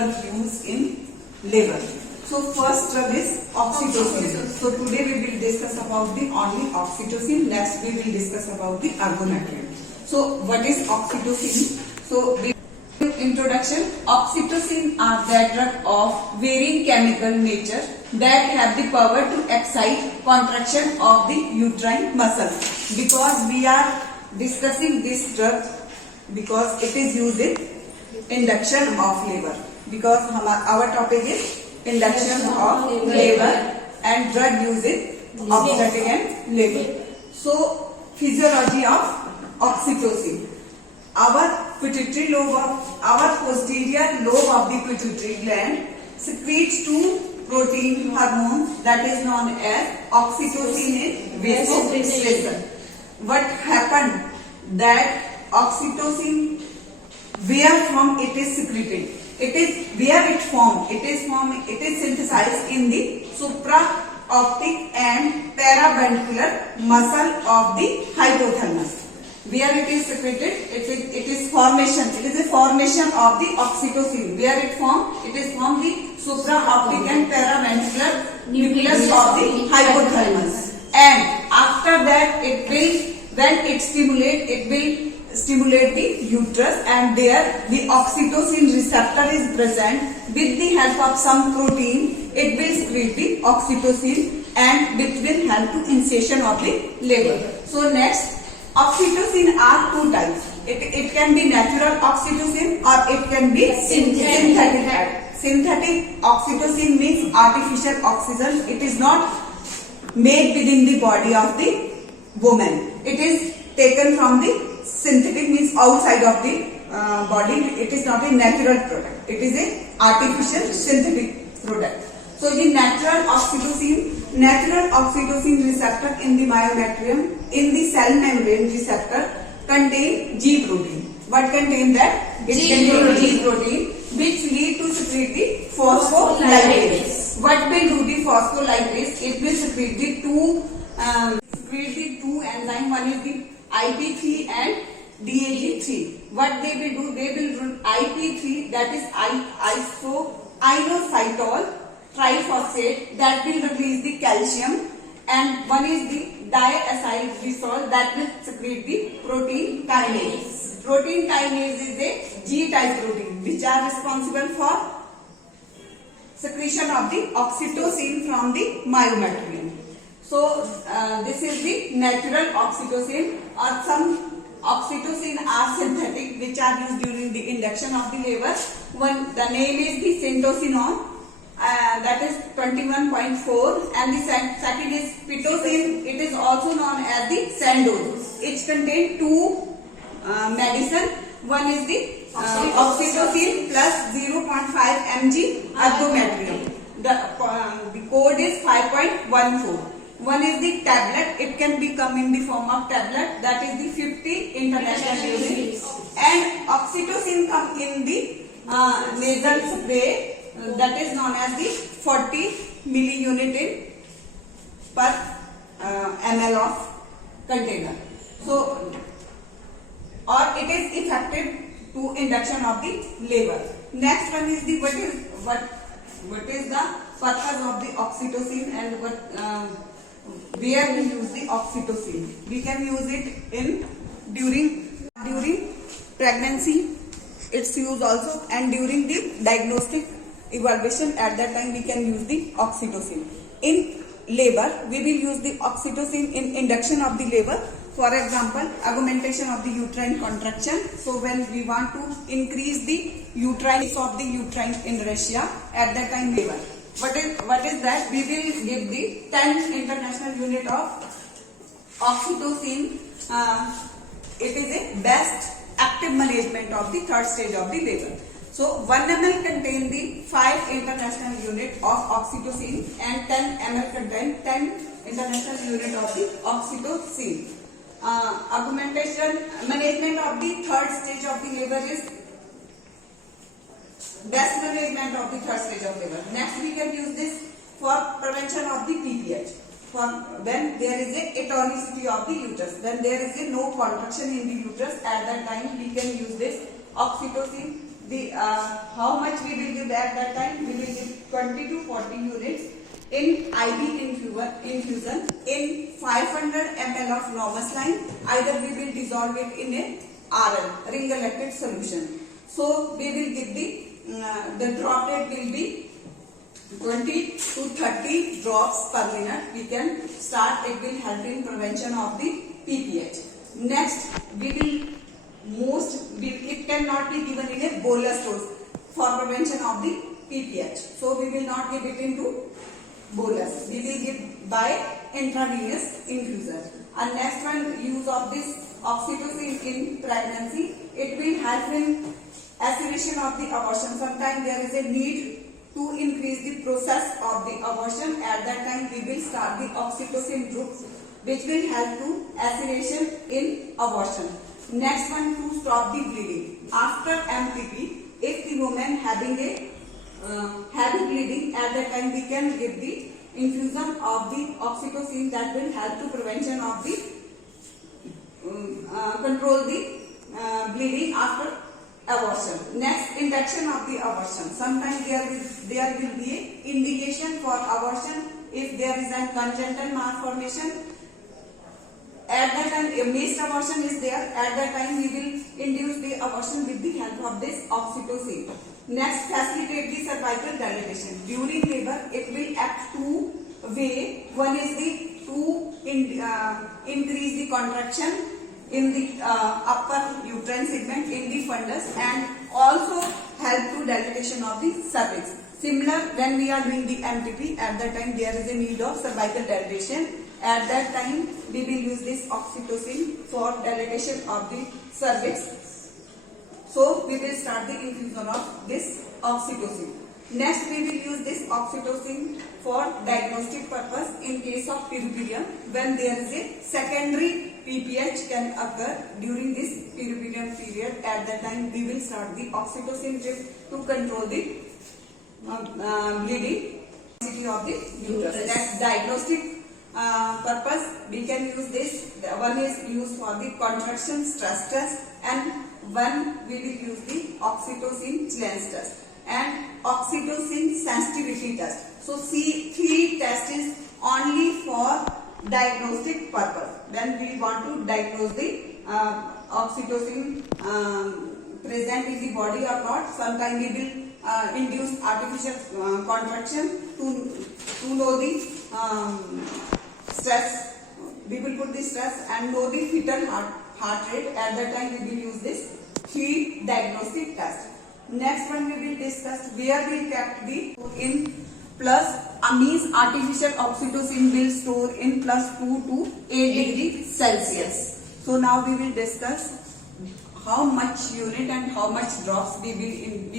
drug used in labor. So first drug is oxytocin. So today we will discuss about the only oxytocin. Next we will discuss about the argonatril. So what is oxytocin? So introduction. Oxytocin are that drug of varying chemical nature that have the power to excite contraction of the uterine muscle. Because we are discussing this drug because it is used in induction of labor. Because our topic is induction of labor and drug used in obstetric and labor. So physiology of oxytocin. Our pituitary lobe of our posterior lobe of the pituitary gland secretes two protein hormones that is known as oxytocin and vasopressin. What happened that oxytocin, where from it is secreted? It is where it formed. It is synthesized in the supraoptic and paraventricular muscle of the hypothalamus. Where it is secreted, it is formation. It is a formation of the oxytocin. Where it formed? It is from the supraoptic and paraventricular nucleus of the hypothalamus. And after that, when it will stimulate the uterus, and there the oxytocin receptor is present. With the help of some protein, it will secrete the oxytocin and which will help to initiation of the labor. So next, oxytocin are two types. It can be natural oxytocin or it can be synthetic. Synthetic oxytocin means artificial oxygen. It is not made within the body of the woman. It is taken from the synthetic, means outside of the body. It is not a natural product. It is a artificial synthetic product. So the natural oxytocin receptor in the myometrium, in the cell membrane receptor, contain G protein. What contain that? It contains G protein, which lead to secrete the phospholipase. What will do the phospholipase? It will secrete the two enzyme. One is the IP3 and DAG3. What they will do? They will run IP3, that is inositol triphosphate, that will release the calcium, and one is the diacylglycerol that will secrete the protein kinase. Protein kinase is a G-type protein which are responsible for secretion of the oxytocin from the myometrium. So this is the natural oxytocin, or some oxytocin are synthetic which are used during the induction of the labor. The name is the syntocinon. That is 21.4, and the second is pitocin. It is also known as the sandose. It contains two medicine. One is the oxytocin plus 0.5 mg argonatril. The code is 5.14. One is the tablet. It can become in the form of tablet. That is the 50 international units. And oxytocin come in the nasal spray. That is known as the 40 milliunit in per ml of container. So, or it is effective to induction of the labor. Next one is the what is the purpose of the oxytocin and where we use the oxytocin. We can use it in during pregnancy. It's used also, and during the diagnostic evaluation, at that time we can use the oxytocin. In labor, we will use the oxytocin in induction of the labor. For example, augmentation of the uterine contraction. So when we want to increase the uterine inertia, at that time labor. What is that? We will give the 10 international unit of oxytocin. It is a best active management of the third stage of the labor. So 1 ml contain the 5 international unit of oxytocin, and 10 ml contain 10 international unit of the oxytocin. Augmentation management of the third stage of the labor is best management of the third stage of labor. Next we can use this for prevention of the PPH. For when there is a atonicity of the uterus, when there is a no contraction in the uterus, at that time we can use this oxytocin. the how much we will give at that time? We will give 20 to 40 units in IV infusion in 500 ml of normal saline. Either we will dissolve it in a RL, ring elected solution. So we will give the drop rate will be 20 to 30 drops per minute. We can start. It will help in prevention of the PPH. Next, it cannot be given in a bolus dose for prevention of the PPH. So we will not give it into bolus. We will give by intravenous infusion. And next one, use of this oxytocin in pregnancy. It will help in acceleration of the abortion. Sometimes there is a need to increase the process of the abortion. At that time, we will start the oxytocin groups, which will help to acceleration in abortion. Next one, to stop the bleeding. After MTP, if the woman having bleeding, at that time we can give the infusion of the oxytocin that will help to prevention of the control the bleeding after abortion. Next, induction of the abortion. Sometimes there will be a indication for abortion if there is a congenital malformation. At that time, a missed abortion is there. At that time, we will induce the abortion with the help of this oxytocin. Next, facilitate the cervical dilatation. During labor, it will act two way. One is to increase the contraction in the upper uterine segment in the fundus, and also help to dilatation of the cervix. Similar, when we are doing the MTP, at that time there is a need of cervical dilatation. At that time, we will use this oxytocin for dilatation of the cervix. So, we will start the infusion of this oxytocin. Next, we will use this oxytocin for diagnostic purpose in case of puerperium. When there is a secondary PPH can occur during this puerperium period, at that time we will start the oxytocin drip to control the bleeding of the uterus. That's diagnostic purpose. We can use this. One is used for the contraction stress test, and one we will use the oxytocin challenge test and oxytocin sensitivity test. So three tests is only for diagnostic purpose. When we want to diagnose the oxytocin present in the body or not, sometimes we will induce artificial contraction to know the stress. We will put the stress and know the fetal heart rate. At that time, we will use this three diagnostic tests. Next one, we will discuss where we kept the in plus means artificial oxytocin will store in plus 2 to 8 degrees Celsius. So now we will discuss how much unit and how much drops we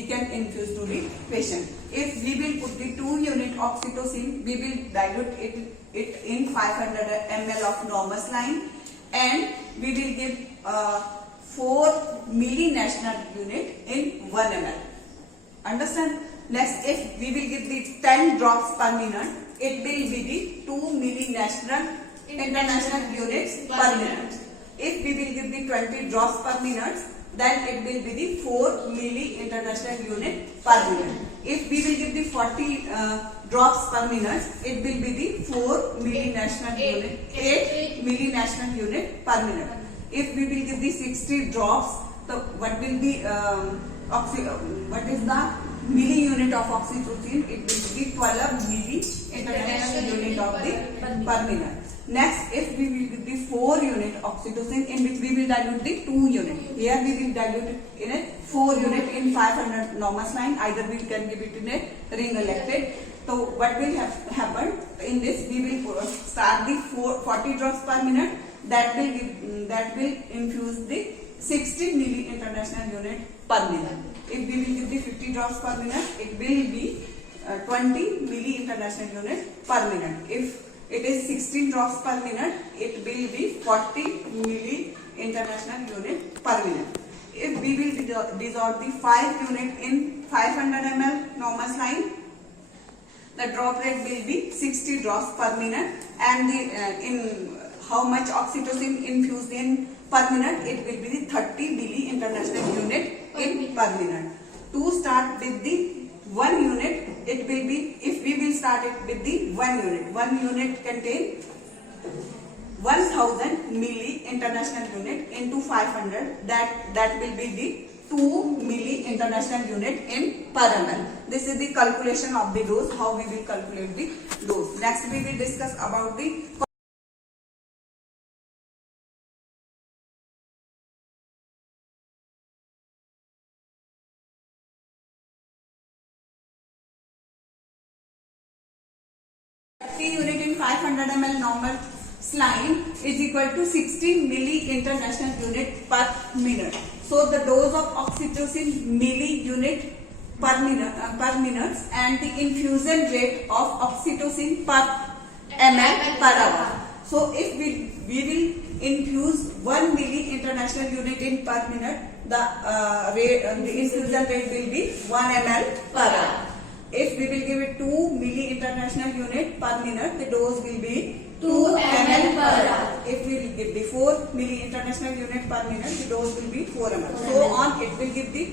can infuse to the patient. If we will put the 2 unit oxytocin, we will dilute it in 500 ml of normal saline, and we will give 4 millinational unit in 1 ml. Understand? Next, if we will give the 10 drops per minute, it will be the 2 millinational international units per minute. If we will give the 20 drops per minute, then it will be the 4 milli international unit per minute. If we will give the 40 drops per minute, it will be the 4 millinational unit, 8 millinational unit per minute. If we will give the 60 drops, so what will be what is the milli unit of oxytocin? It will be 12 milli international unit of the per minute. Next, if we will give the 4 unit oxytocin, in which we will dilute the 2 unit. Here we will dilute it in a 4 unit in 500 normal saline. Either we can give it in a ring elected. So what will happen in this? We will start the 40 drops per minute. That will infuse the 60 milli international unit per minute. If we will give the 50 drops per minute, it will be 20 milli international unit per minute. If it is 16 drops per minute, it will be 40 milli international unit per minute. If we will dissolve the 5 unit in 500 ml normal saline, the drop rate will be 60 drops per minute, and in how much oxytocin infused in per minute, it will be the 30 milli international unit in per minute. start with the 1 unit, it will be, if we will start it with the 1 unit contain 1000 milli international unit into 500, that will be the 2 milli international unit in per ml. This is the calculation of the dose, how we will calculate the dose. Next we will discuss about the unit in 500 ml normal saline is equal to 60 milli international unit per minute. So the dose of oxytocin milli unit per minute and the infusion rate of oxytocin per ml per hour. So if we will infuse 1 milli international unit in per minute, the infusion rate will be 1 ml per hour. If we will give it 2 milli international unit per minute, the dose will be 2 ml per hour. If we will give the 4 milli international unit per minute, the dose will be 4 ml. So on, it will give the,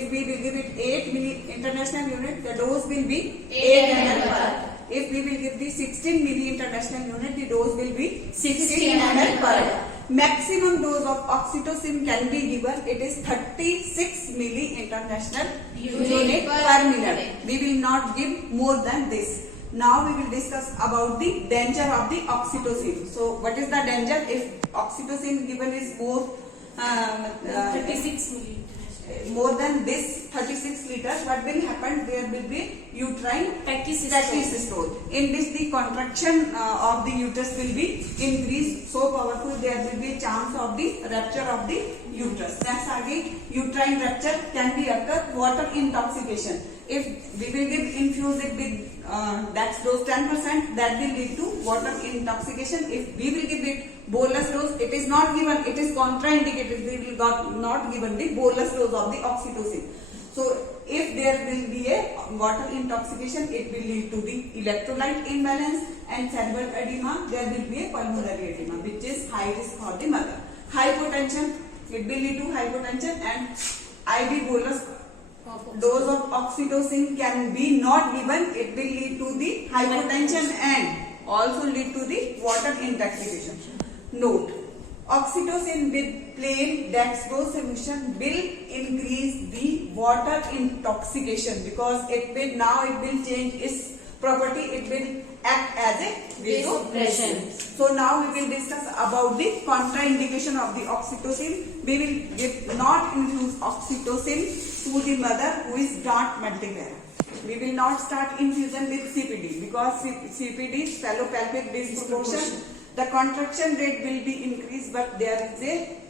if we will give it 8 milli international unit, the dose will be 8 ml per hour. If we will give the 16 milli international unit, the dose will be 16 ml per hour. Maximum dose of oxytocin can be given, it is 36 milli international unit per minute. We will not give more than this. Now we will discuss about the danger of the oxytocin. So what is the danger if oxytocin given is more 36 milli. More than this 36 liters, what will happen? There will be uterine tachysystole, in which the contraction of the uterus will be increased so powerful, there will be a chance of the rupture of the uterus. Next again, uterine rupture can be occur. Water intoxication. If we will infuse it with that's dose 10%, that will lead to water intoxication. If we will give it bolus dose, it is not given, it is contraindicated. We will not given the bolus dose of the oxytocin. So if there will be a water intoxication, it will lead to the electrolyte imbalance and cerebral edema. There will be a pulmonary edema, which is high risk for the mother. Hypotension, it will lead to hypotension, and IV bolus dose of oxytocin can be not given, it will lead to the hypotension and also lead to the water intoxication. Note, oxytocin with plain dextrose solution will increase the water intoxication, because it will change its property, it will act as a vasopressin. So now we will discuss about the contraindication of the oxytocin. We will not infuse oxytocin to the mother who is not multivariate. We will not start infusion with CPD, because CPD, spallopelvic disproportion, the contraction rate will be increased, but there is a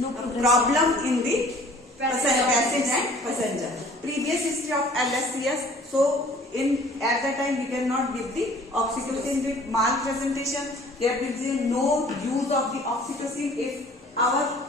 problem in the passage and passenger. Previous history of LSCS, so at that time we cannot give the oxytocin with malpresentation. There will be no use of the oxytocin if our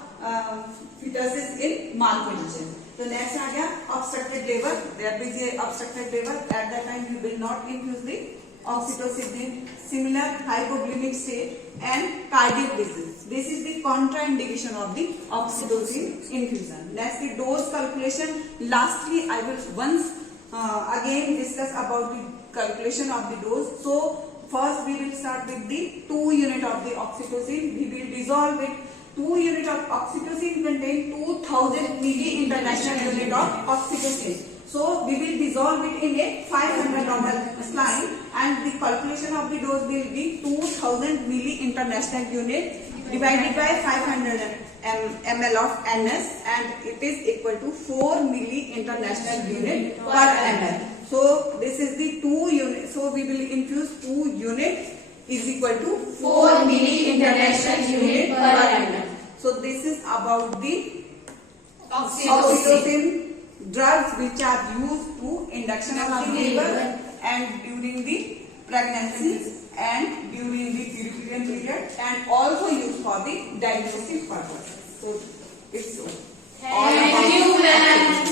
fetus is in malposition. So next आ गया obstructed labor. There will be obstructed labor. At that time you will not infuse the oxytocin. Similar hypovolemic state and cardiac disease. This is the contraindication of the oxytocin infusion. Next, the dose calculation. Lastly, I will once again discuss about the calculation of the dose. So first we will start with the 2 unit of the oxytocin. We will dissolve it. 2 unit of oxytocin contain 2000 milli international unit of oxytocin. So we will dissolve it in a 500 ml saline, and the calculation of the dose will be 2000 milli international unit divided by 500 ml of NS, and it is equal to 4 milli international unit per ml. So this is the 2 unit. So we will infuse 2 unit is equal to 4 milli international unit per ml. So this is about the oxytocin drugs which are used to induction of the labor and during the pregnancy and during the puerperian period, and also used for the diagnostic purpose. So it's all about. Thank you, ma'am.